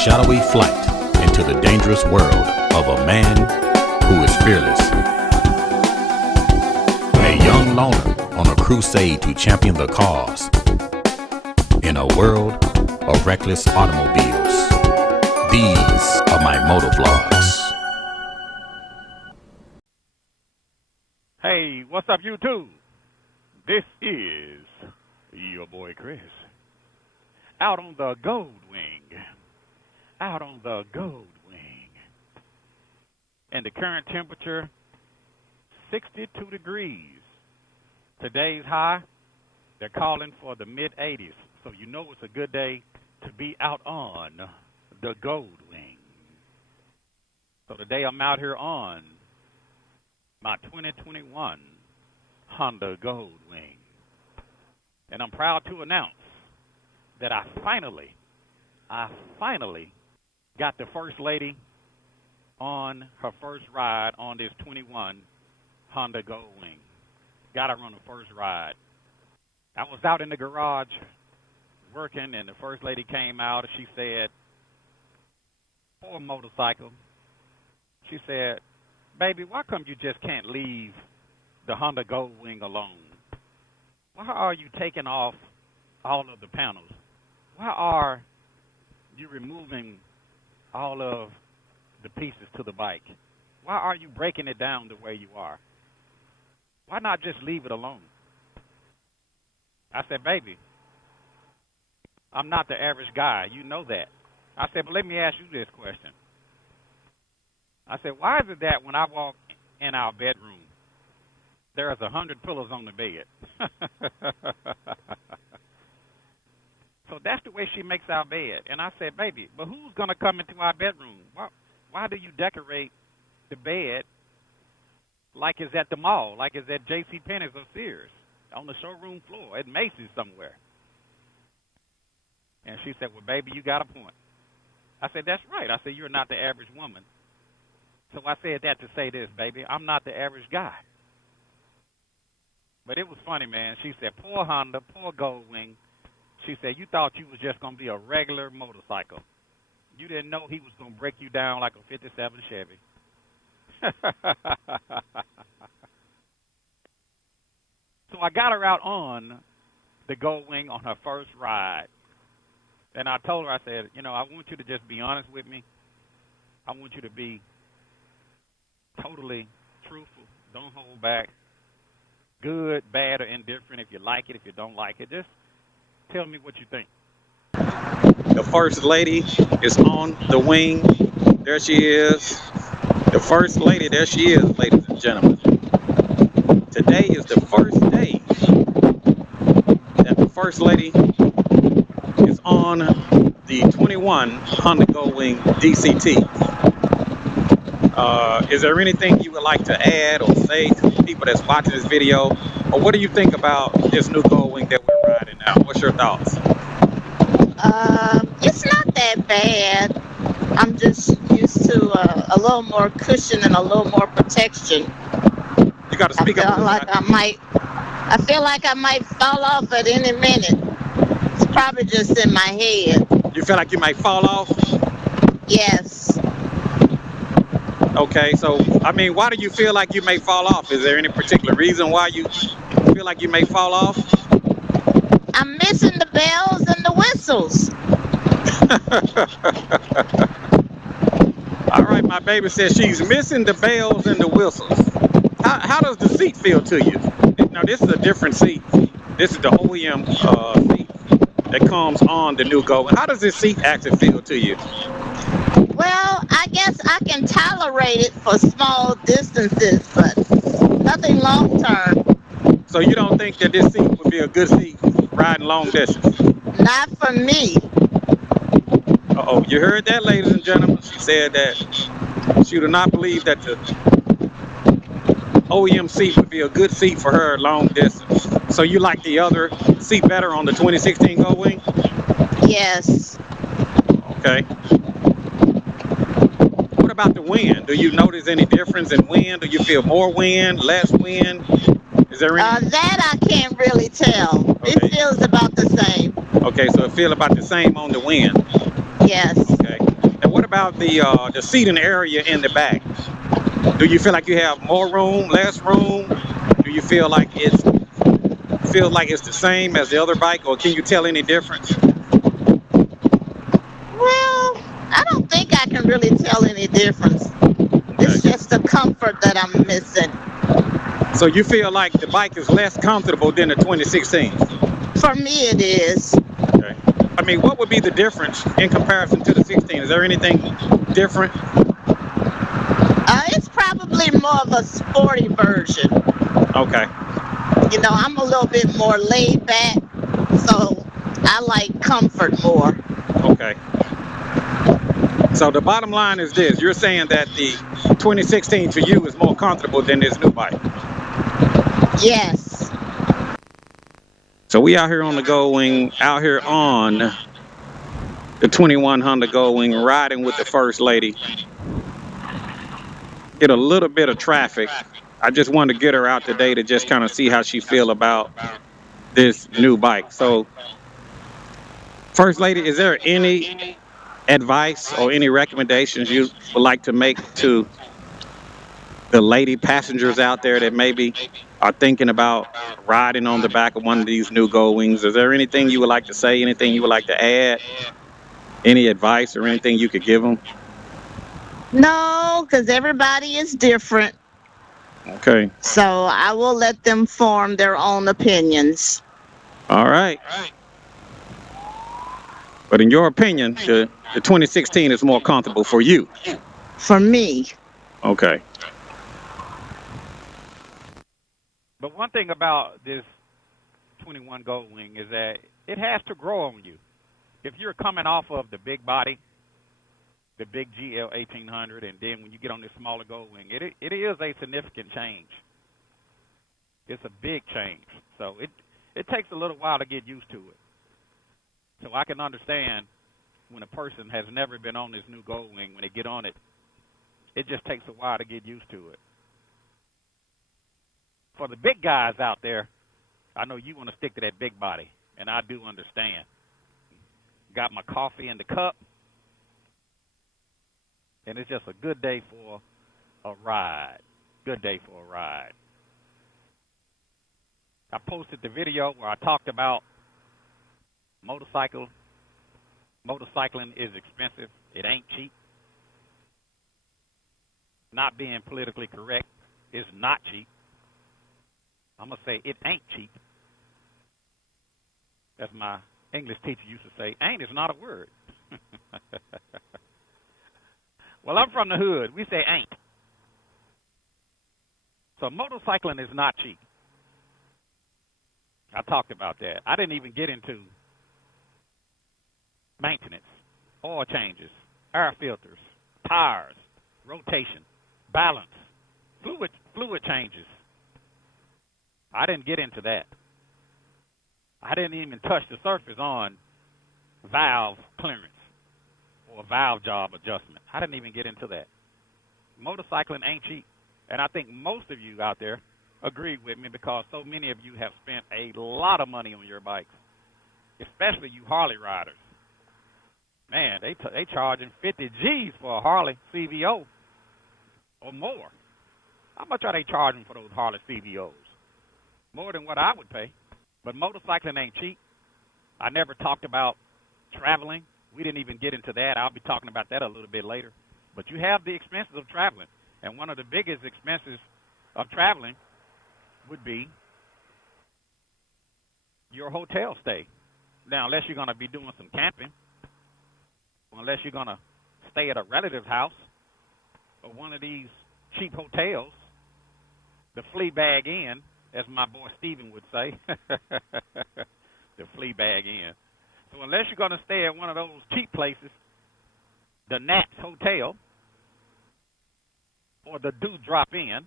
shadowy flight into the dangerous world of a man who is fearless. A young loner on a crusade to champion the cause in a world of reckless automobiles. These are my motovlogs. Hey, what's up, YouTube? This is your boy Chris. Out on the Gold Wing. Out on the Gold Wing. And the current temperature, 62 degrees. Today's high, they're calling for the mid-80s. So you know it's a good day to be out on the Gold Wing. So today I'm out here on my 2021 Honda Gold Wing. And I'm proud to announce that I finally got the First Lady on her first ride on this 21 Honda Gold Wing. Got her on the first ride. I was out in the garage working, and the First Lady came out, and she said, for a motorcycle, she said, "Baby, why come you just can't leave the Honda Gold Wing alone? Why are you taking off all of the panels? Why are you removing all of the pieces to the bike? Why are you breaking it down the way you are? Why not just leave it alone?" I said, "Baby, I'm not the average guy. You know that." I said, "But let me ask you this question." I said, "Why is it that when I walk in our bedroom, there's 100 pillows on the bed?" So that's the way she makes our bed. And I said, "Baby, but who's going to come into our bedroom? Why do you decorate the bed like it's at the mall, like it's at J.C. Penney's or Sears, on the showroom floor, at Macy's somewhere?" And she said, "Well, baby, you got a point." I said, "That's right." I said, "You're not the average woman." So I said that to say this, baby, I'm not the average guy. But it was funny, man. She said, "Poor Honda, poor Gold Wing." She said, "You thought you was just going to be a regular motorcycle. You didn't know he was going to break you down like a 57 Chevy." So I got her out on the Gold Wing on her first ride. And I told her, I said, "I want you to just be honest with me. I want you to be totally truthful. Don't hold back. Good, bad, or indifferent. If you like it, if you don't like it, just tell me what you think." The First Lady is on the wing. There she is. The First Lady, there she is, ladies and gentlemen. Today is the first day that the First Lady is on the 21 Honda Gold Wing DCT. Is there anything you would like to add or say to the people that's watching this video? Or what do you think about this new Gold Wing that we're riding now? What's your thoughts? It's not that bad. I'm just used to a little more cushion and a little more protection. You got to speak up. I feel like I might fall off at any minute. It's probably just in my head. You feel like you might fall off? Yes. Okay, so, why do you feel like you may fall off? Is there any particular reason why you feel like you may fall off? I'm missing the bells and the whistles. All right, my baby says she's missing the bells and the whistles. How does the seat feel to you? Now, this is a different seat. This is the OEM seat that comes on the new Gold. How does this seat actually feel to you? Well, I guess I can tolerate it for small distances, but nothing long term. So you don't think that this seat would be a good seat riding long distance? Not for me. Uh-oh, you heard that, ladies and gentlemen? She said that she would not believe that the OEM seat would be a good seat for her long distance. So you like the other seat better on the 2016 Gold Wing? Yes. Okay. What about the wind? Do you notice any difference in wind? Do you feel more wind, less wind? Is there any? That I can't really tell. Okay. It feels about the same. Okay, so it feels about the same on the wind. Yes. Okay. about the seating area in the back? Do you feel like you have more room, less room? Do you feel like it's the same as the other bike, or can you tell any difference? Well, I don't think I can really tell any difference. It's Okay. just the comfort that I'm missing. So you feel like the bike is less comfortable than the 2016? For me, it is. Okay. I mean, what would be the difference in comparison to the 16? Is there anything different? It's probably more of a sporty version. Okay. You know, I'm a little bit more laid back, so I like comfort more. Okay. So the bottom line is this: you're saying that the 2016 to you is more comfortable than this new bike. Yes. So we out here on the Goldwing, out here on the 21 Honda Goldwing, riding with the First Lady. Get a little bit of traffic. I just wanted to get her out today to just kind of see how she feel about this new bike. So, First Lady, is there any advice or any recommendations you would like to make to the lady passengers out there that maybe are thinking about riding on the back of one of these new Goldwings? Is there anything you would like to say, anything you would like to add, any advice or anything you could give them? No, because everybody is different. Okay. So I will let them form their own opinions. All right. But in your opinion, the 2016 is more comfortable for you. For me. Okay. But one thing about this 21 Goldwing is that it has to grow on you. If you're coming off of the big body, the big GL 1800, and then when you get on this smaller Goldwing, it is a significant change. It's a big change. So it takes a little while to get used to it. So I can understand when a person has never been on this new Goldwing, when they get on it, it just takes a while to get used to it. For the big guys out there, I know you want to stick to that big body, and I do understand. Got my coffee in the cup, and it's just a good day for a ride. Good day for a ride. I posted the video where I talked about motorcycling is expensive. It ain't cheap. Not being politically correct is not cheap. I'm going to say it ain't cheap. As my English teacher used to say, ain't is not a word. Well, I'm from the hood. We say ain't. So motorcycling is not cheap. I talked about that. I didn't even get into maintenance, oil changes, air filters, tires, rotation, balance, fluid changes. I didn't get into that. I didn't even touch the surface on valve clearance or valve job adjustment. I didn't even get into that. Motorcycling ain't cheap. And I think most of you out there agree with me because so many of you have spent a lot of money on your bikes, especially you Harley riders. Man, they charging 50 G's for a Harley CVO or more. How much are they charging for those Harley CVOs? More than what I would pay. But motorcycling ain't cheap. I never talked about traveling. We didn't even get into that. I'll be talking about that a little bit later. But you have the expenses of traveling. And one of the biggest expenses of traveling would be your hotel stay. Now, unless you're going to be doing some camping, unless you're going to stay at a relative's house or one of these cheap hotels, the Fleabag Inn, as my boy Steven would say, the Fleabag Inn. So unless you're going to stay at one of those cheap places, the Nats Hotel or the Do Drop In,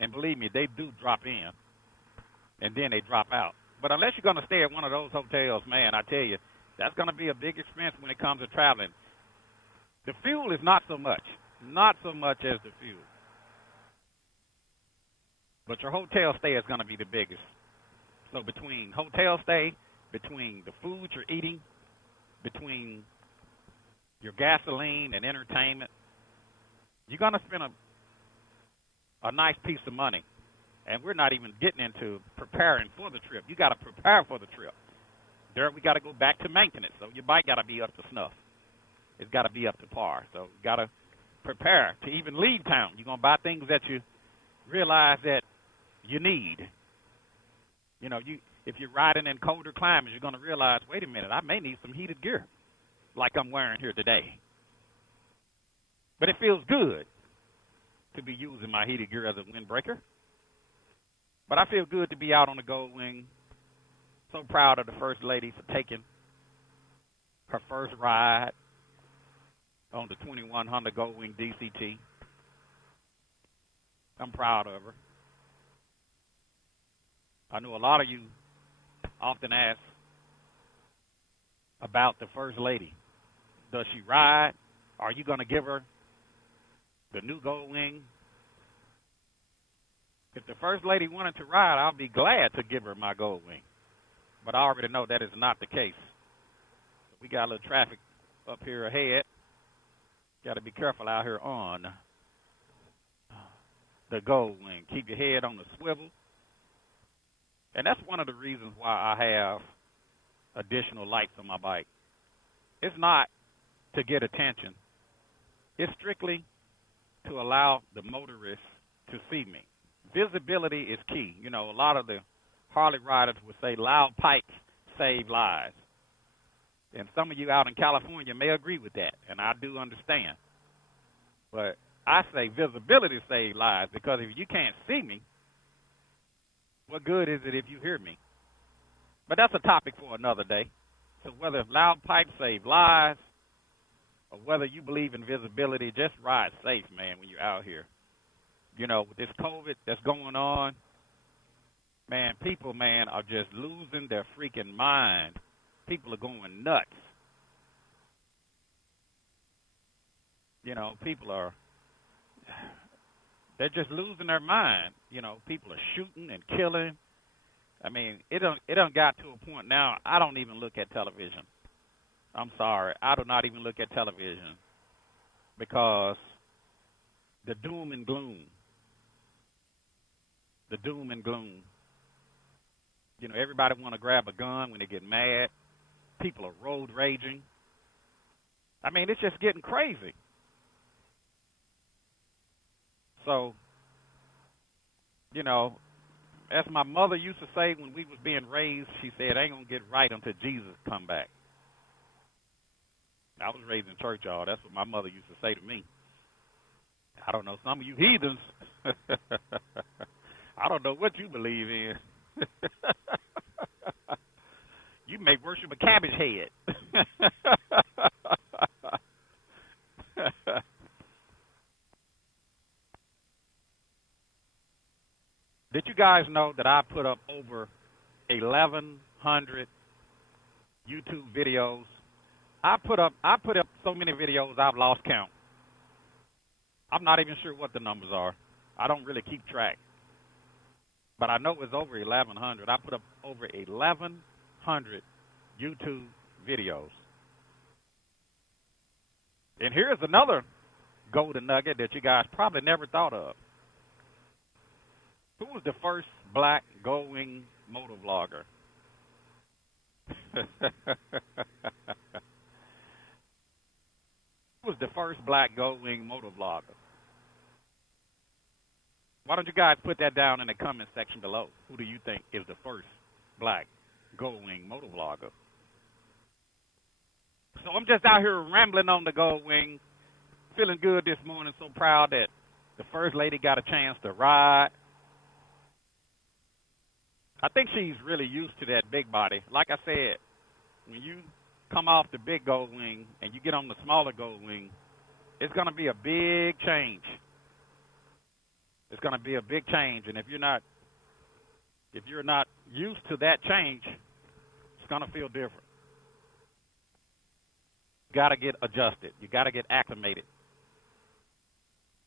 and believe me, they do drop in, and then they drop out. But unless you're going to stay at one of those hotels, man, I tell you, that's going to be a big expense when it comes to traveling. The fuel is not so much as the fuel. But your hotel stay is going to be the biggest. So between hotel stay, between the food you're eating, between your gasoline and entertainment, you're going to spend a nice piece of money. And we're not even getting into preparing for the trip. You got to prepare for the trip. There, we got to go back to maintenance. So your bike got to be up to snuff. It's got to be up to par. So you got to prepare to even leave town. You're going to buy things that you realize that you need. You know, if you're riding in colder climates, you're going to realize, wait a minute, I may need some heated gear like I'm wearing here today. But it feels good to be using my heated gear as a windbreaker. But I feel good to be out on the Gold Wing. So proud of the First Lady for taking her first ride on the 21 Honda Gold Wing DCT. I'm proud of her. I know a lot of you often ask about the First Lady. Does she ride? Are you going to give her the new Gold Wing? If the First Lady wanted to ride, I'll be glad to give her my Gold Wing. But I already know that is not the case. We got a little traffic up here ahead. Got to be careful out here on the Gold Wing. Keep your head on the swivel. And that's one of the reasons why I have additional lights on my bike. It's not to get attention. It's strictly to allow the motorist to see me. Visibility is key. You know, a lot of the Harley riders would say loud pipes save lives. And some of you out in California may agree with that, and I do understand. But I say visibility saves lives, because if you can't see me, what good is it if you hear me? But that's a topic for another day. So whether loud pipes save lives or whether you believe in visibility, just ride safe, man, when you're out here. You know, with this COVID that's going on, man, people, man, are just losing their freaking mind. People are going nuts. You know, they're just losing their mind. You know, people are shooting and killing. I mean, it done got to a point now, I don't even look at television. I'm sorry. I do not even look at television because the doom and gloom. The doom and gloom. You know, everybody want to grab a gun when they get mad. People are road raging. I mean, it's just getting crazy. So, you know, as my mother used to say when we was being raised, she said, ain't going to get right until Jesus come back. I was raised in church, y'all. That's what my mother used to say to me. I don't know, some of you heathens, I don't know what you believe in. You may worship a cabbage head. Did you guys know that I put up over 1,100 YouTube videos? I put up so many videos I've lost count. I'm not even sure what the numbers are. I don't really keep track. But I know it's over 1,100. I put up over 1,100 YouTube videos. And here's another golden nugget that you guys probably never thought of. Who was the first black Gold Wing motovlogger? Who was the first black Gold Wing motovlogger? Why don't you guys put that down in the comment section below? Who do you think is the first black Gold Wing motovlogger? So I'm just out here rambling on the Gold Wing, feeling good this morning, so proud that the First Lady got a chance to ride. I think she's really used to that big body. Like I said, when you come off the big Gold Wing and you get on the smaller Gold Wing, it's going to be a big change. It's going to be a big change, and if you're not used to that change, it's going to feel different. You got to get adjusted. You got to get acclimated.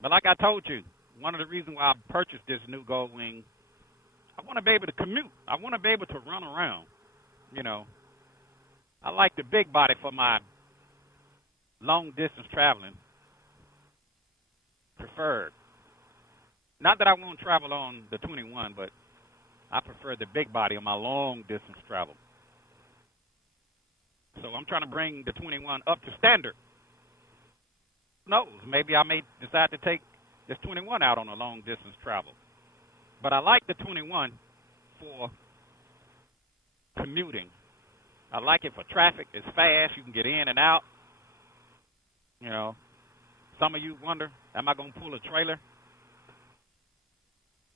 But like I told you, one of the reasons why I purchased this new Gold Wing, I want to be able to commute. I want to be able to run around. You know, I like the big body for my long distance traveling preferred. Not that I won't travel on the 21, but I prefer the big body on my long distance travel. So I'm trying to bring the 21 up to standard. Who knows? Maybe I may decide to take this 21 out on a long distance travel. But I like the 21 for commuting. I like it for traffic. It's fast. You can get in and out. You know, some of you wonder, am I going to pull a trailer?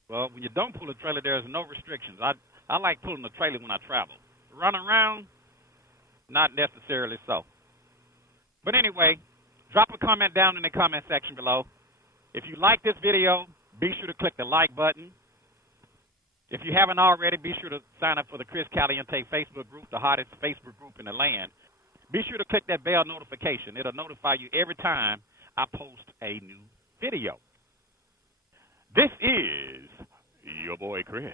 Well, when you don't pull a trailer, there's no restrictions. I like pulling a trailer when I travel. Run around, not necessarily so. But anyway, drop a comment down in the comment section below. If you like this video, be sure to click the like button. If you haven't already, be sure to sign up for the Chris Caliente Facebook group, the hottest Facebook group in the land. Be sure to click that bell notification. It'll notify you every time I post a new video. This is your boy Chris,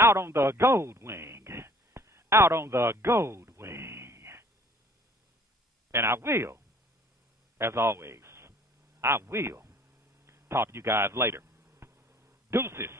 out on the Gold Wing, out on the Gold Wing. And I will, as always, I will talk to you guys later. Deuces.